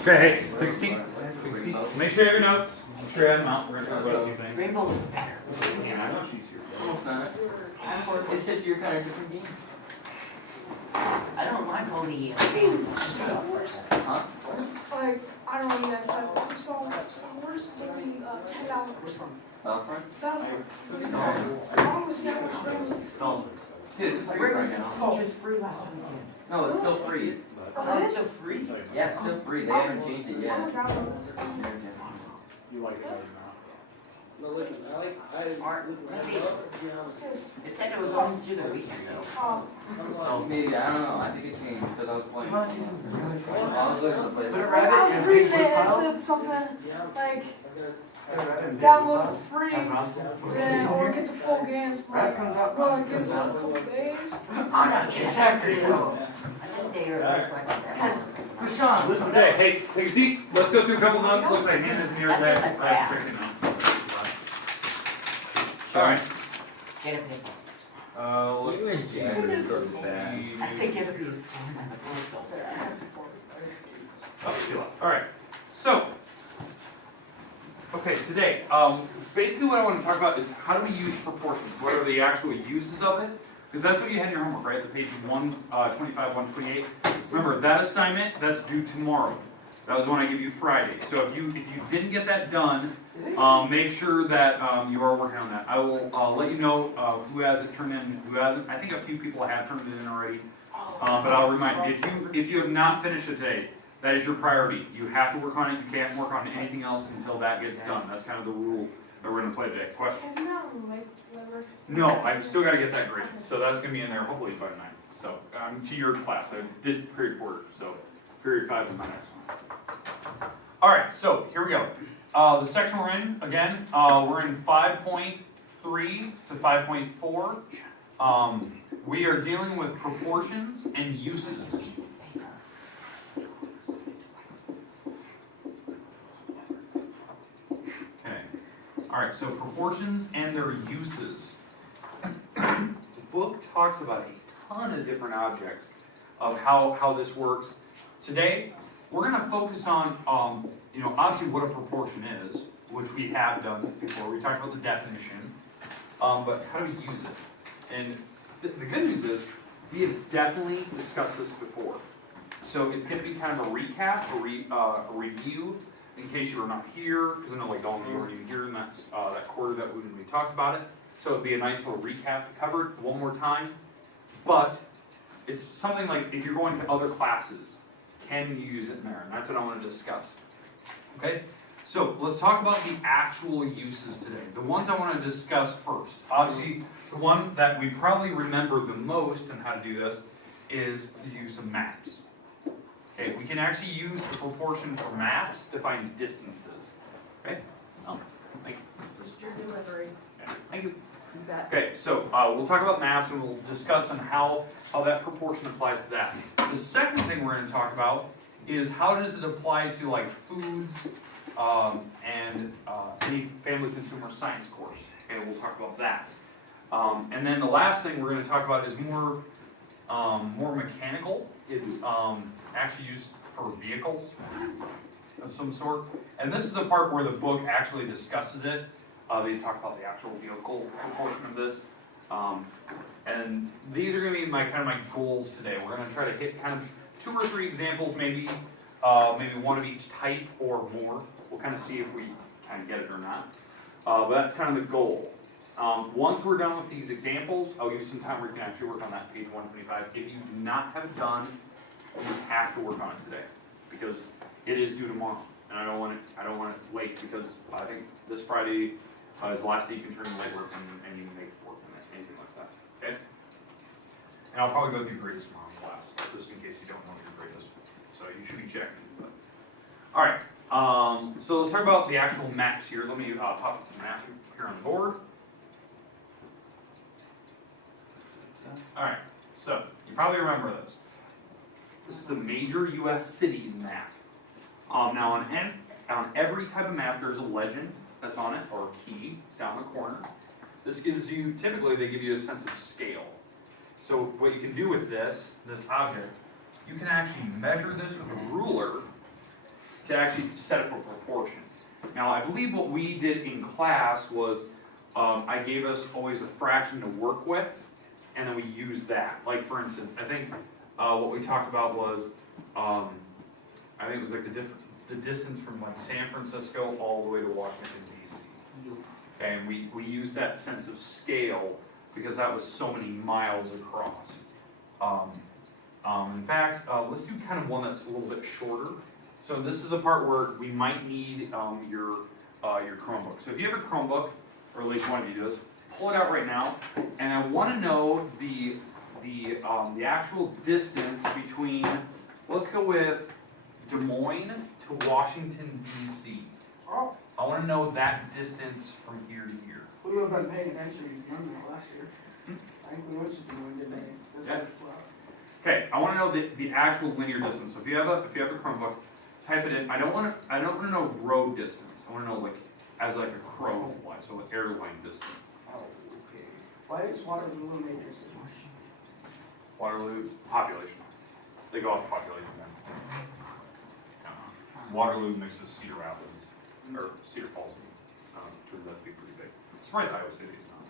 Okay, hey, take a seat. Take a seat. Make sure you have your notes. Make sure you have them out. We're going to talk about a few things. Rainbow is better. Yeah, I know she's here. Almost not. It's just your kind of different game. I don't like all the stuff. Huh? Like, I don't know, you guys, but Star Wars is only $10. Battlefront? I don't know, see how much Rainbow Six Siege. Dude, it's free right now. It was free last weekend. No, it's still free. Oh, it's still free? Yeah, it's still free. They haven't changed it I'm yet. gonna download it. You like it better No, listen, It said it was only through the weekend though. Oh, maybe, I don't know. I think it changed because I was playing. You wanna see something really funny? I was looking at the place. Put a Like, rabbit I in was a reading big it, it pile. said something like, Put a rabbit in a big download pile. for free, Have Roscoe. then, or get the full games, Rabbit like, comes out, well, Roscoe give it comes a out. couple days. I'm not just after you. I think they were like that. Rashawn, listen Okay, hey, take a seat. Let's go through a couple notes. Looks like Hannah's here today. That's in the crap. Alright. Get a paper. Let's You and see. James are so bad. I say get a paper. I'm like, oh, so sad. Alright, so, okay, today, basically what I want to talk about is how do we use proportions? What are the actual uses of it? Because that's what you had in your homework, right? The page 125, 128. Remember, that assignment, that's due tomorrow. That was the one I gave you Friday. So if you didn't get that done, make sure that you are working on that. I will let you know who has it turned in, who hasn't. I think a few people have turned it in already. But I'll remind you, if you have not finished it today, that is your priority. You have to work on it. You can't work on anything else until that gets done. That's kind of the rule that we're going to play today. Question? Have you not like, whatever? No, I've still got to get that graded. So that's going to be in there hopefully by tonight. So to your class. I did period 4, so period 5 is my next one. All right, so here we go. The section we're in, again, we're in 5.3 to 5.4. We are dealing with proportions and uses. Okay. All right, so proportions and their uses. The book talks about a ton of different objects of how this works. Today, we're going to focus on, obviously what a proportion is, which we have done before. We talked about the definition, but how do we use it? And the good news is, we have definitely discussed this before. So it's going to be kind of a recap, a review, in case you were not here, because I know like all of you weren't even here in that quarter that when we talked about it. So it'd be a nice little recap to cover it one more time. But it's something like if you're going to other classes, can you use it in there? And that's what I want to discuss. Okay? So let's talk about the actual uses today. The ones I want to discuss first. Obviously, the one that we probably remember the most and how to do this is the use of maps. Okay, we can actually use the proportion for maps to find distances. Okay? Oh, thank you. Just your delivery. Okay, thank you. You bet. Okay, so we'll talk about maps and we'll discuss on how that proportion applies to that. The second thing we're going to talk about is how does it apply to like foods and any family consumer science course. Okay, we'll talk about that. And then the last thing we're going to talk about is more mechanical. It's actually used for vehicles of some sort. And this is the part where the book actually discusses it. They talk about the actual vehicle proportion of this. And these are going to be my goals today. We're going to try to hit kind of 2 or 3 examples, maybe one of each type or more. We'll kind of see if we kind of get it or not. But that's kind of the goal. Once we're done with these examples, I'll give you some time where you can actually work on that page 125. If you do not have it done, you have to work on it today because it is due tomorrow, and I don't want it late because I think this Friday is the last day you can turn in late work and you can make work on it, anything like that. Okay. And I'll probably go through grades tomorrow in class, just in case you don't know what your grade is. So you should be checking. But. All right. So let's talk about the actual maps here. Let me pop up the map here on the board. All right, so you probably remember this. This is the major U.S. cities map. Now on every type of map, there's a legend that's on it, or a key. It's down the corner. This gives you, typically they give you a sense of scale. So what you can do with this object, you can actually measure this with a ruler to actually set up a proportion. Now, I believe what we did in class was, I gave us always a fraction to work with, and then we used that. Like, for instance, I think, what we talked about was, I think it was like the distance from like San Francisco all the way to Washington DC. Okay, and we used that sense of scale because that was so many miles across. In fact, let's do kind of one that's a little bit shorter. So this is the part where we might need your Chromebook. So if you have a Chromebook, or at least one of you does, pull it out right now, and I want to know the actual distance between, let's go with Des Moines to Washington DC. Oh, I want to know that distance from here to here. we would have been paying attention again last year. I think we went to do one, didn't we? Yeah. Okay, I want to know the actual linear distance. So if you have a Chromebook, type it in. I don't want to know road distance. I want to know like as like a crow flies, so an airline distance. Oh, okay. Why is Waterloo a major city? Waterloo is population. They go off population density. Waterloo mixed with Cedar Rapids or Cedar Falls. Turns out to be pretty big. Surprised Iowa City is not.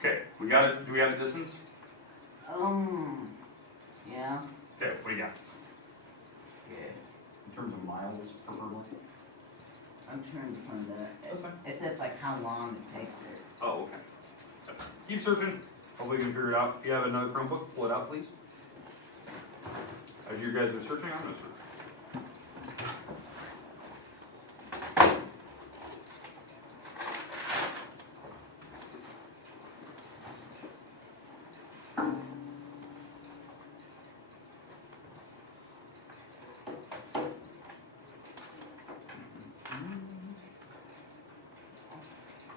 Okay, we got it. Do we have a distance? Yeah, Okay, what do you got? yeah. In terms of miles preferably? I'm trying to find that. That's fine. It says like how long it takes it. Oh, okay. So, keep searching. Hopefully you can figure it out. If you have another Chromebook, pull it out, please. As you guys are searching, I'm going to search.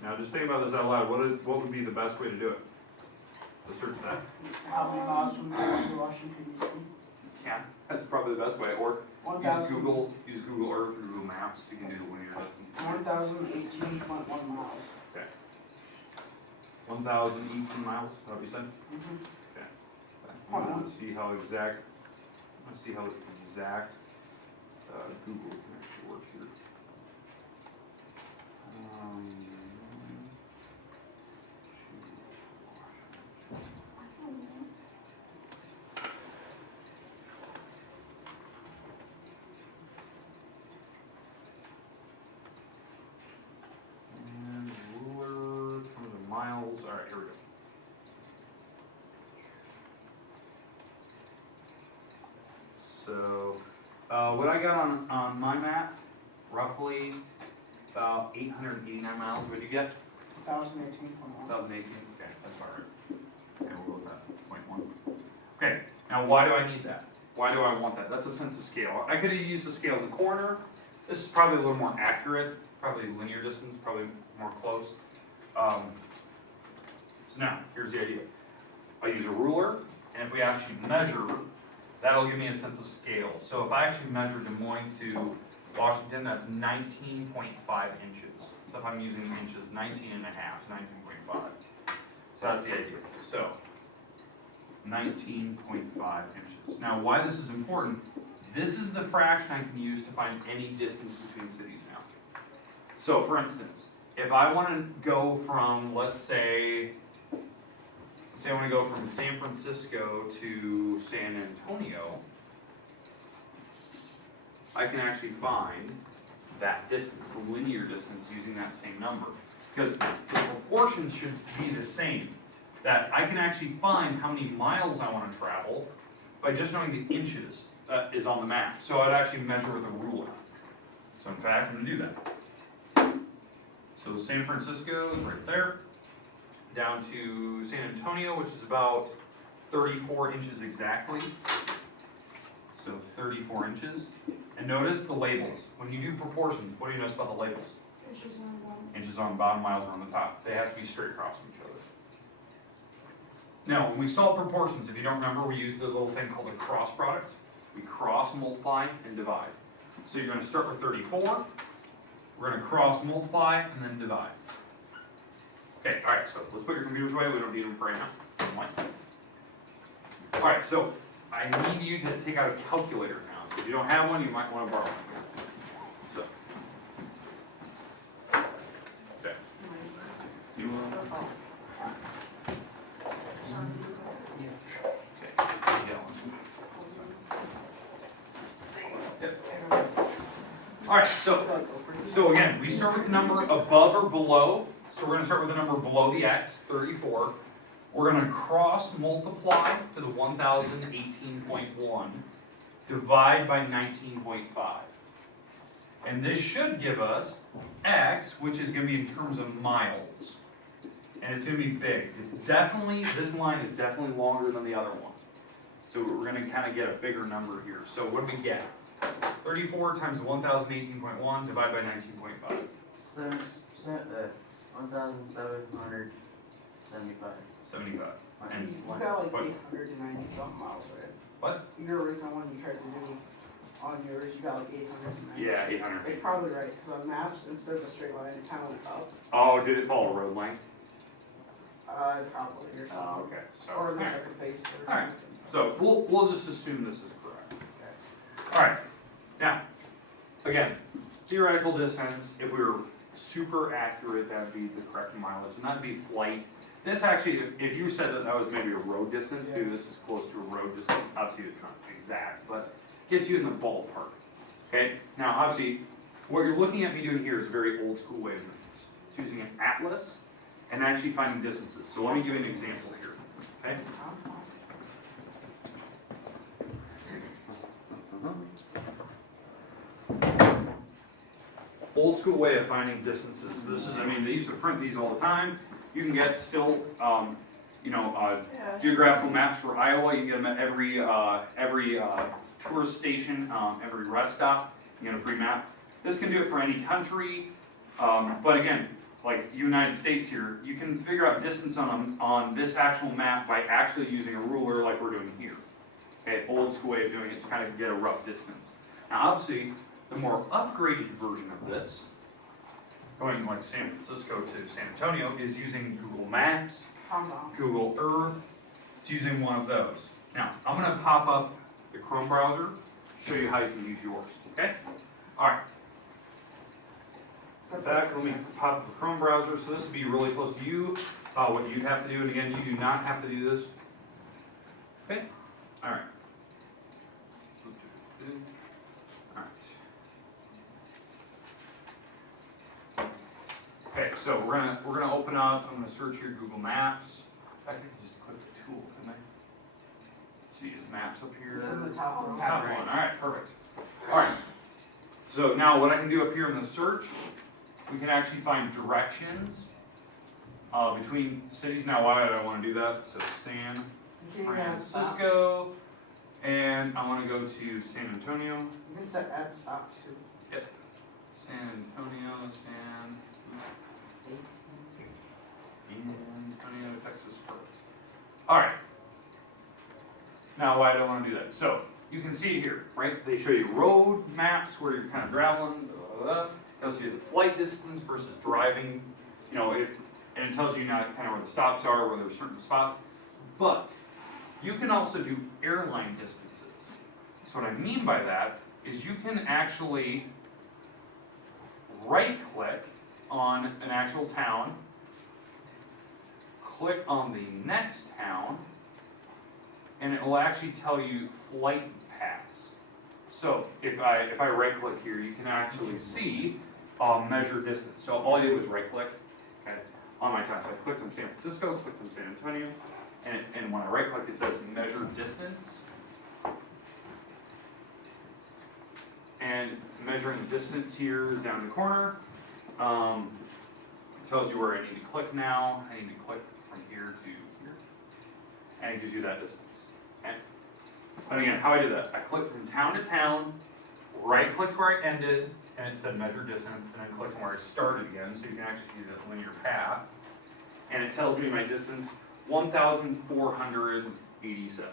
Now, just think about this out loud. What would be the best way to do it? To search that. How many miles from here to Washington DC? Yeah, that's probably the best way. Or use 1,000. Google Earth or Google Maps. You can do the linear distance. 1,018.1 miles. Okay. 1,018 miles. Is that what you said? Mhm. Okay. Hold I on. want to see how exact. I want to see how exact Google can actually work here. And ruler, from the miles. All right, here we go. So, what I got on my map, roughly about 889 miles. What did you get? 1,018.1. 2018? Okay, that's all right. Okay, we'll go with that, 0.1. Okay, now why do I need that? Why do I want that? That's a sense of scale. I could have used a scale in the corner. This is probably a little more accurate, probably linear distance, probably more close. So now, here's the idea. I use a ruler, and if we actually measure, that'll give me a sense of scale. So if I actually measure Des Moines to Washington, that's 19.5 inches. So if I'm using inches, 19 and a half, 19.5. So that's the idea. So 19.5 inches. Now, why this is important, this is the fraction I can use to find any distance between cities now. So for instance, if I want to go from, let's say I want to go from San Francisco to San Antonio, I can actually find that distance, the linear distance, using that same number. Because the proportions should be the same. That I can actually find how many miles I want to travel by just knowing the inches that is on the map. So I'd actually measure with a ruler. So in fact, I'm going to do that. So San Francisco is right there, down to San Antonio, which is about 34 inches exactly. So 34 inches. And notice the labels. When you do proportions, what do you notice about the labels? Inches on one. Inches on the bottom, miles on the top. They have to be straight across from each other. Now, when we solve proportions, if you don't remember, we use the little thing called a cross product. We cross, multiply, and divide. So you're going to start with 34. We're going to cross, multiply, and then divide. Okay, all right, so let's put your computers away. We don't need them for right now. Alright, so I need you to take out a calculator now. So if you don't have one, you might want to borrow one. So. Okay. You want? Okay. Yeah, one. Yep. Alright, so again, we start with the number above or below. So we're going to start with the number below the x, 34. We're going to cross multiply to the 1018.1, divide by 19.5. And this should give us x, which is going to be in terms of miles. And it's going to be big. It's definitely, this line is definitely longer than the other one. So we're going to kind of get a bigger number here. So what do we get? 34 times 1018.1 divided by 19.5. 1,775. 75. And You got like what? 890 something miles, right? What? Your original one you tried to do on yours, you got like 890. Yeah, 800. It's probably right, because on maps, instead of a straight line, it kind of went up. Oh, did it follow road length? Probably or Oh, something. okay. So, Or the alright. second base or Alright. something. So we'll just assume this is correct. All right. Now, again, theoretical distance. If we were super accurate, that would be the correct mileage, and that'd be flight. This actually, if you said that that was maybe a road distance, maybe this is close to a road distance. Obviously, it's not exact, but gets you in the ballpark. Okay. Now, obviously, what you're looking at me doing here is a very old school way of doing this. It's using an atlas and actually finding distances. So let me give you an example here. Okay. Old school way of finding distances. This is, I mean, they used to print these all the time. You can get still, Yeah. geographical maps for Iowa. You can get them at every tourist station, every rest stop. You get a free map. This can do it for any country, but again, like United States here, you can figure out distance on this actual map by actually using a ruler like we're doing here. Okay, old school way of doing it to kind of get a rough distance. Now, obviously, the more upgraded version of this, going like San Francisco to San Antonio, is using Google Maps, Calm down. Google Earth. It's using one of those. Now, I'm going to pop up the Chrome browser, show you how you can use yours. Okay? All right. Back, let me pop up the Chrome browser. So this would be really close to you. What you'd have to do, and again, you do not have to do this. Okay? All right. All right. Okay, so we're gonna open up. I'm gonna search here Google Maps. In fact, I can just click the tool, can I? Let's see, is Maps up here? It's in the top row. Top one. All right, perfect. All right. So now what I can do up here in the search, we can actually find directions between cities. Now, why did I want to do that? So San You can add stops. Francisco, and I want to go to San Antonio. You can set add stop too. San Antonio, San Antonio, Texas first. All right. Now, why do I want to do that? So you can see here, right? They show you road maps where you're kind of traveling. Tells you the flight distance versus driving. You know, and it tells you now kind of where the stops are, where there's certain spots. But you can also do airline distances. So what I mean by that is you can actually right-click on an actual town, click on the next town, and it will actually tell you flight paths. So if I right-click here, you can actually see measure distance. So all I did was right-click, okay, on my town. So I clicked on San Francisco, clicked on San Antonio, and when I right-click, it says measure distance. And measuring distance here is down in the corner. Tells you where I need to click now. I need to click from here to here. And it gives you that distance. Okay? And again, how I do that, I click from town to town, right-click where I ended, and it said measure distance, and then click on where I started again, so you can actually see that linear path. And it tells me my distance, 1,487.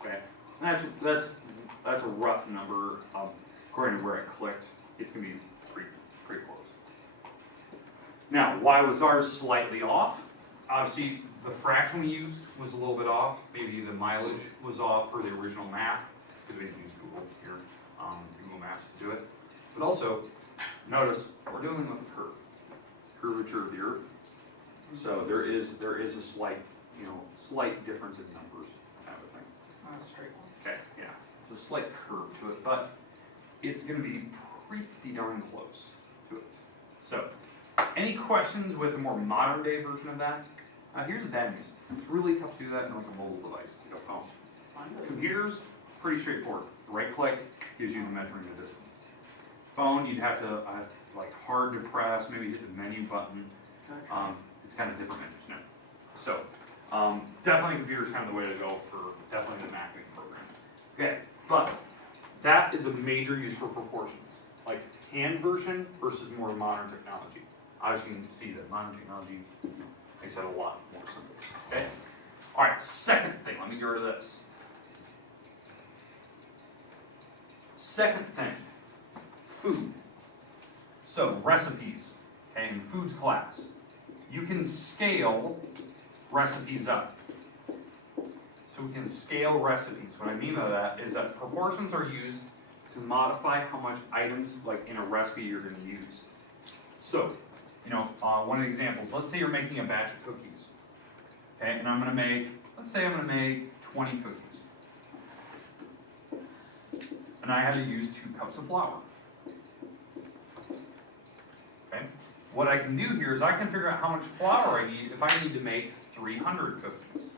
Okay? And that's a rough number. According to where I clicked, it's going to be pretty close. Now, why was ours slightly off? Obviously, the fraction we used was a little bit off. Maybe the mileage was off for the original map, because we didn't use Google here, Google Maps to do it. But also, notice, we're dealing with a curve, curvature of the earth. So there is a slight, slight difference in numbers, kind of thing. It's not a straight one. Okay, yeah, it's a slight curve to it, but it's gonna be pretty darn close to it. So, any questions with a more modern day version of that? Here's the bad news. It's really tough to do that in like a mobile device, like a phone. Computers, pretty straightforward. Right click gives you the measuring the distance. Phone, you'd have to like hard to press, maybe hit the menu button. It's kind of different menus now. So, definitely computer's kind of the way to go for definitely the mapping program. Okay, but that is a major use for proportions, like hand version versus more modern technology. As you can see that modern technology makes it a lot more simple. Okay? All right, second thing, let me get rid of this. Second thing, food. So recipes, okay, in foods class. You can scale recipes up. So we can scale recipes. What I mean by that is that proportions are used to modify how much items, like in a recipe, you're going to use. So, one of the examples, let's say you're making a batch of cookies. Okay, and let's say I'm going to make 20 cookies. And I had to use 2 cups of flour. Okay, what I can do here is I can figure out how much flour I need if I need to make 300 cookies.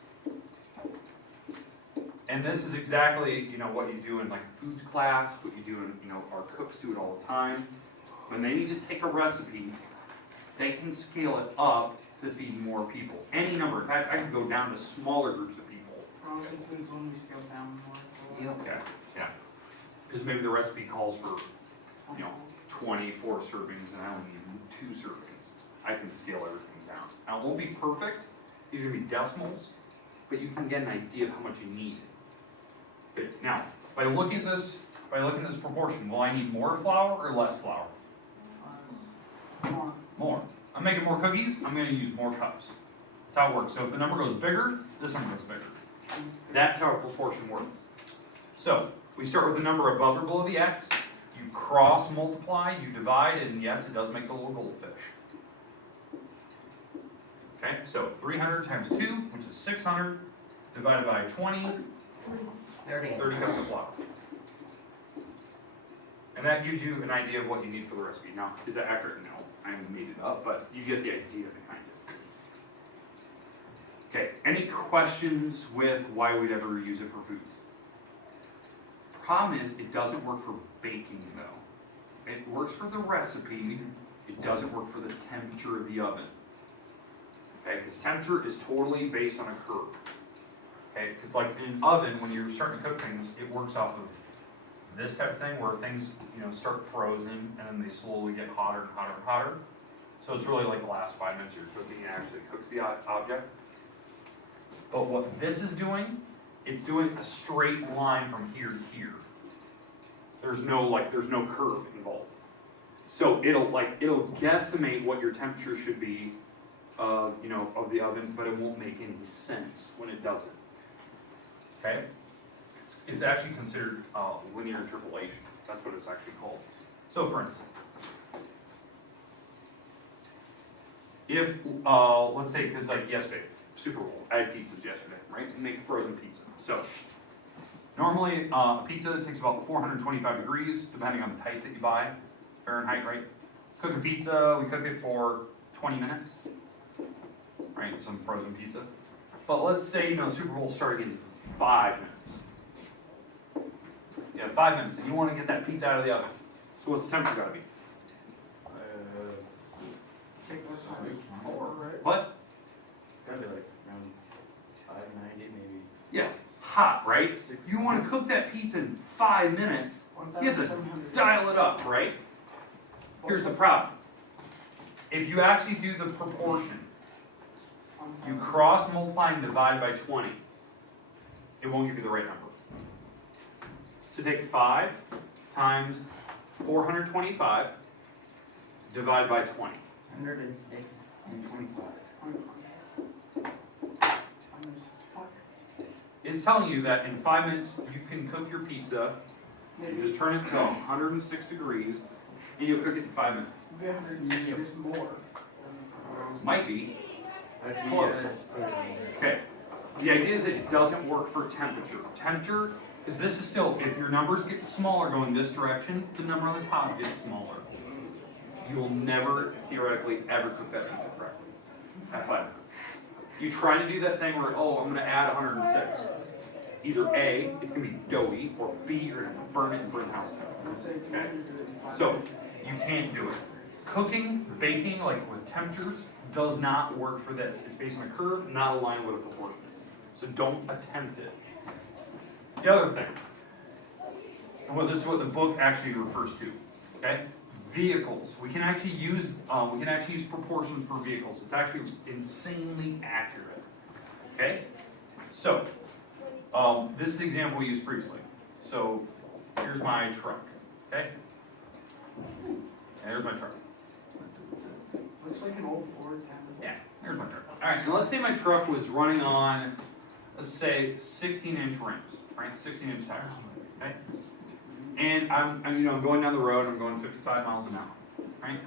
And this is exactly, what you do in like a foods class, what you do in, our cooks do it all the time. When they need to take a recipe, they can scale it up to feed more people. Any number. In fact, I can go down to smaller groups of people. Frozen foods when we scale down more. Yep. Yeah. Because maybe the recipe calls for, 24 servings and I only need 2 servings. I can scale everything down. Now, it won't be perfect. These are going to be decimals, but you can get an idea of how much you need. Okay, now, by looking at this proportion, will I need more flour or less flour? More. More. I'm making more cookies, I'm going to use more cups. That's how it works. So if the number goes bigger, this number goes bigger. That's how a proportion works. So, we start with the number above or below the x, you cross multiply, you divide, and yes, it does make the little goldfish. Okay, so 300 times 2, which is 600, divided by 20, 30 cups of flour. And that gives you an idea of what you need for the recipe. Now, is that accurate? No, I made it up, but you get the idea behind it. Okay, any questions with why we'd ever use it for foods? Problem is, it doesn't work for baking though. It works for the recipe, it doesn't work for the temperature of the oven. Okay, because temperature is totally based on a curve. Okay, because like in an oven, when you're starting to cook things, it works off of this type of thing where things, start frozen and then they slowly get hotter and hotter and hotter. So it's really like the last 5 minutes you're cooking, it actually cooks the object. But what this is doing, it's doing a straight line from here to here. There's no curve involved. So it'll guesstimate what your temperature should be, of the oven, but it won't make any sense when it doesn't. Okay? It's actually considered linear interpolation. That's what it's actually called. So for instance, if, let's say, because like yesterday, Super Bowl, I had pizzas yesterday, right? And make a frozen pizza. So normally a pizza takes about 425 degrees, depending on the type that you buy, Fahrenheit, right? Cook a pizza, we cook it for 20 minutes, right? Some frozen pizza. But let's say, the Super Bowl starting in 5 minutes. Yeah, 5 minutes, and you want to get that pizza out of the oven. So what's the temperature got to be? More, right? What? Gotta be like around 590 maybe. Yeah, hot, right? You want to cook that pizza in 5 minutes, you have to 1,700. dial it up, right? Here's the problem. If you actually do the proportion, you cross multiply and divide by 20, it won't give you the right number. So take 5 times 425 divided by 20. 106 and 25. it's telling you that in 5 minutes you can cook your pizza. You just turn it to 106 degrees, and you'll cook it in 5 minutes. Maybe 160 is more. Might be. Actually, Close. yeah. Okay. The idea is that it doesn't work for temperature. Temperature is this is still, if your numbers get smaller going this direction, the number on the top gets smaller. You will never, theoretically, ever cook that pizza correctly at 5 minutes. You try to do that thing where, oh, I'm going to add 106. Either A, it's going to be doughy, or B, you're going to burn it and burn the house down. Okay? So, you can't do it. Cooking, baking, like with temperatures, does not work for this. It's based on a curve, not aligned with a proportion. So don't attempt it. The other thing, and this is what the book actually refers to, okay? Vehicles. We can actually use proportions for vehicles. It's actually insanely accurate. Okay? So, this is the example we used previously. So, here's my truck. Okay? And here's my truck. Looks like an old Ford Tahoe. Yeah, here's my truck. Alright, now let's say my truck was running on, let's say, 16-inch rims, right? 16-inch tires. Okay? And I'm going down the road, I'm going 55 miles an hour, right?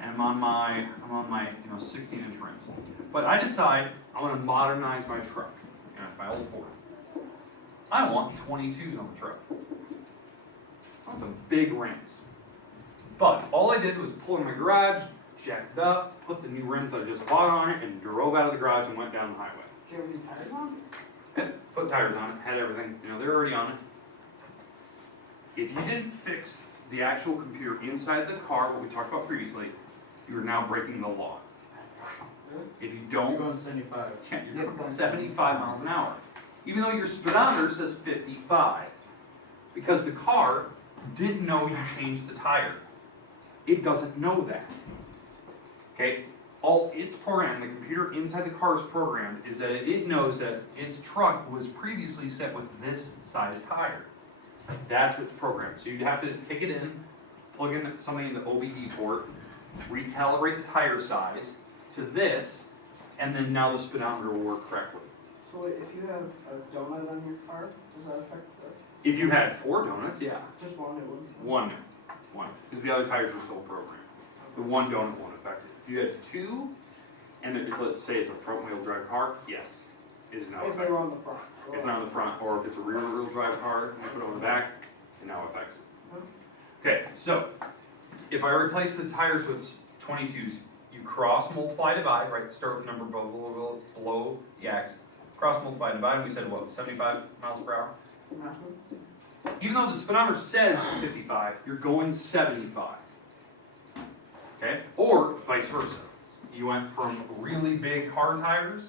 And I'm on my 16-inch rims. But I decide I want to modernize my truck. You know, it's my old Ford. I want 22s on the truck. I want some big rims. But all I did was pull in my garage, jacked it up, put the new rims I just bought on it, and drove out of the garage and went down the highway. Do you have any tires on? Yeah, put tires on it, had everything, they're already on it. If you didn't fix the actual computer inside the car, what we talked about previously, you're now breaking the law. If you You're don't, going 75. you're going 75 miles an hour. Even though your speedometer says 55. Because the car didn't know you changed the tire. It doesn't know that. Okay? All it's programmed, the computer inside the car is programmed, is that it knows that its truck was previously set with this size tire. That's what's programmed. So you'd have to take it in, plug in something in the OBD port, recalibrate the tire size to this, and then now the speedometer will work correctly. So if you have a donut on your car, does that affect the, If you had 4 donuts, yeah. just one, it wouldn't? One, because the other tires were still programmed. The one donut won't affect it. If you had 2, and let's say it's a front-wheel drive car, yes, it is now If they affected. were on the front. It's not on the front, or if it's a rear-wheel drive car, and I put it on the back, it now affects it. Okay, so, if I replace the tires with 22s, you cross, multiply, divide, right? Start with number below the X. Cross, multiply, divide, and we said what, 75 miles per hour? Even though the speedometer says 55, you're going 75. Okay? Or vice versa. You went from really big car tires,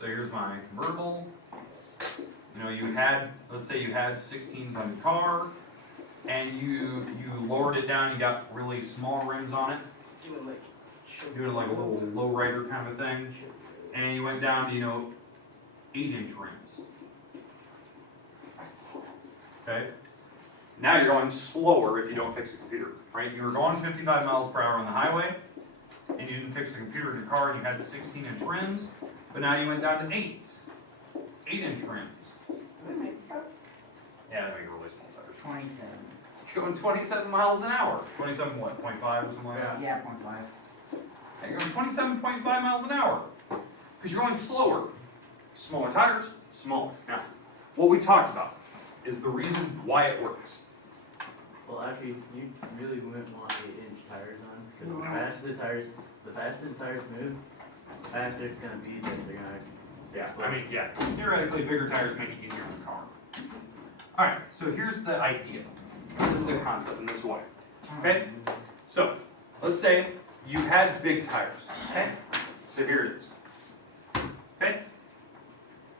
so here's my convertible. Let's say you had 16s on your car, and you lowered it down, you got really small rims on it, doing like a little lowrider kind of thing, and you went down to, 8-inch rims. Okay? Now you're going slower if you don't fix the computer, right? You were going 55 miles per hour on the highway, and you didn't fix the computer in your car, and you had 16-inch rims, but now you went down to 8-inch rims. Yeah, they make really small tires. 27. You're going 27 miles an hour. 27 what, 0.5 or something like that? Yeah, 0.5. Yeah, you're going 27.5 miles an hour. Because you're going slower. Smaller tires, smaller. Now, what we talked about is the reason why it works. Well, actually, you really wouldn't want 8-inch tires on, because the faster the tires move, the faster it's gonna be that they're gonna. Yeah, theoretically, bigger tires make it easier in the car. Alright, so here's the idea. This is the concept in this way. Okay? So, let's say you had big tires. Okay? So here it is. Okay?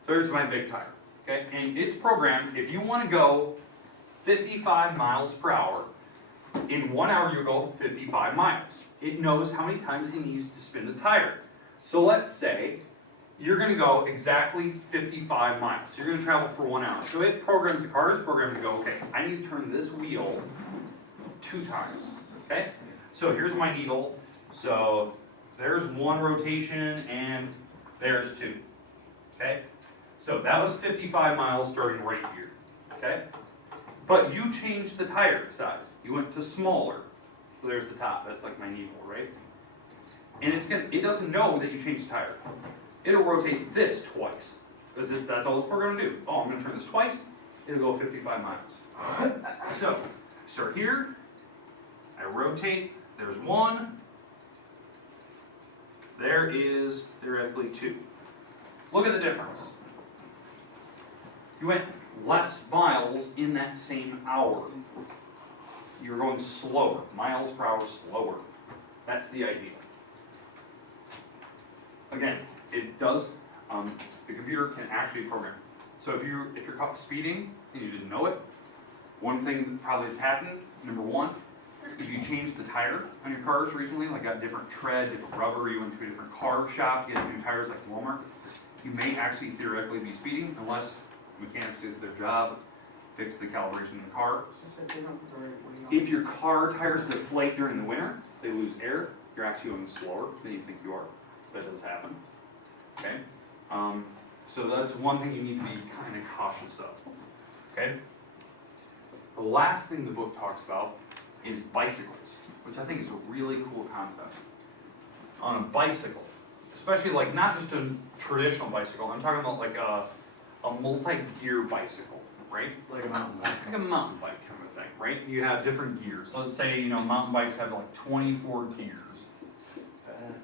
So here's my big tire. Okay? And it's programmed, if you want to go 55 miles per hour, in 1 hour you'll go 55 miles. It knows how many times it needs to spin the tire. So let's say you're going to go exactly 55 miles. So you're going to travel for 1 hour. So it programs, the car is programmed to go, okay, I need to turn this wheel 2 times. Okay? So here's my needle. So there's 1 rotation and there's 2. Okay? So that was 55 miles starting right here, okay? But you changed the tire size. You went to smaller. So there's the top, that's like my knee hole, right? And it doesn't know that you changed the tire. It'll rotate this twice. Because that's all it's programmed to do. Oh, I'm gonna turn this twice, it'll go 55 miles. So, start here, I rotate, there's 1, there is theoretically 2. Look at the difference. You went less miles in that same hour. You're going slower, miles per hour slower. That's the idea. Again, it does, the computer can actually program. So if you're caught speeding and you didn't know it, one thing that probably has happened, number one, if you changed the tire on your cars recently, like got different tread, different rubber, you went to a different car shop, get new tires like Walmart, you may actually theoretically be speeding unless mechanics do their job, fix the calibration in the car. Just said they don't put the right weight on. If your car tires deflate during the winter, they lose air, you're actually going slower than you think you are. That does happen, okay? So that's one thing you need to be kind of cautious of, okay? The last thing the book talks about is bicycles, which I think is a really cool concept. On a bicycle, especially like not just a traditional bicycle, I'm talking about like a multi-gear bicycle, right? Like a mountain bike. Like a mountain bike kind of thing, right? You have different gears. Let's say, mountain bikes have like 24 gears,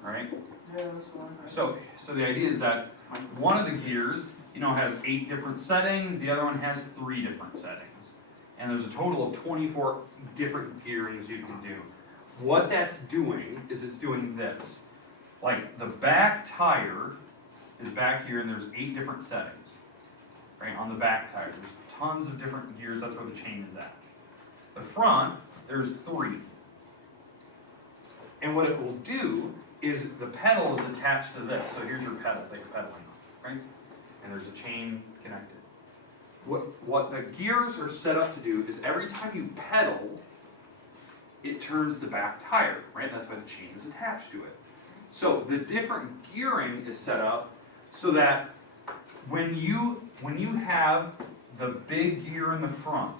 right? Yeah, that's one. So the idea is that one of the gears, has 8 different settings, the other one has 3 different settings. And there's a total of 24 different gearings you can do. What that's doing is it's doing this. Like the back tire is back here and there's 8 different settings, right, on the back tire. There's tons of different gears, that's where the chain is at. The front, there's 3. And what it will do is the pedal is attached to this. So here's your pedal that you're pedaling on, right? And there's a chain connected. What the gears are set up to do is every time you pedal, it turns the back tire, right? That's why the chain is attached to it. So the different gearing is set up so that when you have the big gear in the front,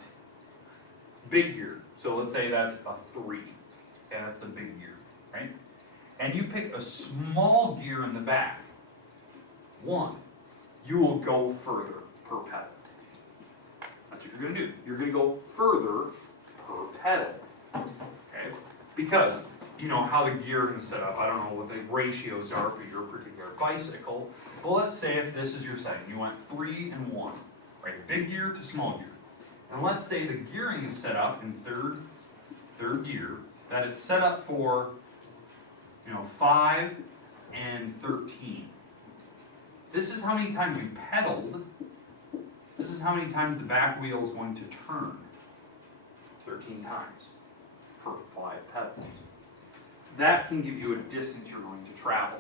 big gear, so let's say that's a 3, okay, that's the big gear, right? And you pick a small gear in the back, 1, you will go further per pedal. That's what you're going to do. You're going to go further per pedal, okay? Because you know how the gearing is set up. I don't know what the ratios are for your particular bicycle. But let's say if this is your setting, you went 3 and 1, right? Big gear to small gear. And let's say the gearing is set up in third gear, that it's set up for 5 and 13. This is how many times you pedaled. This is how many times the back wheel is going to turn. 13 times for 5 pedals. That can give you a distance you're going to travel.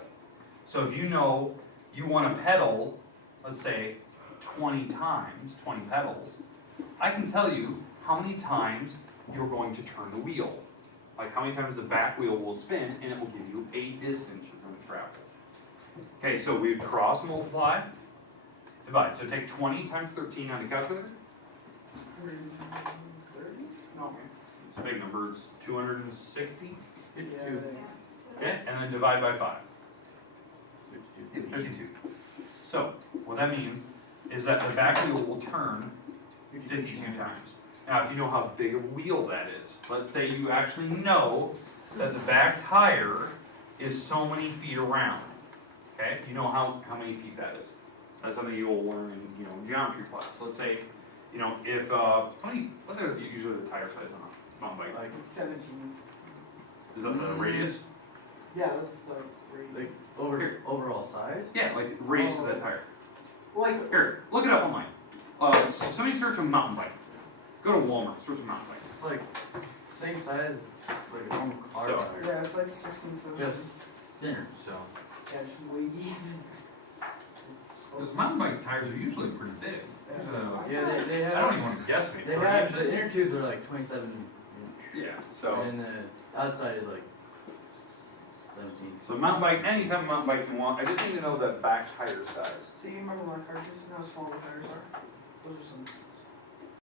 So if you know you want to pedal, let's say 20 times, 20 pedals, I can tell you how many times you're going to turn the wheel. Like how many times the back wheel will spin, and it will give you a distance you're going to travel. Okay, so we cross multiply, divide. So take 20 times 13 on the calculator. 30? No. It's a big number, it's 260. Yeah, 52. Okay, and then divide by 5. 52. 52. So, what that means is that the back wheel will turn 52 times. Now, if you know how big a wheel that is, let's say you actually know that the back tire is so many feet around. Okay, you know how many feet that is. That's something you will learn in geometry class. Let's say, if what are usually the tire size on a mountain bike? Like, 17, 16. Is that the radius? Yeah, that's the rate. like overall size? Yeah, like radius of that tire. Like, Here, look it up online. Somebody search a mountain bike. Go to Walmart, search a mountain bike. It's like same size as like a normal car So- tire. yeah, it's like 16, 17. Just thinner, so. Yeah, it's weighty. Because mountain bike tires are usually pretty big. Yeah, they I have. don't even want to guess maybe. They 30 have the inches? inner tubes are like 27 inch. Yeah, so And the outside is like 17. So mountain bike, any type of mountain bike you want, I just need to know the back tire size. So you remember what cars used to know how small the tires are? Those are some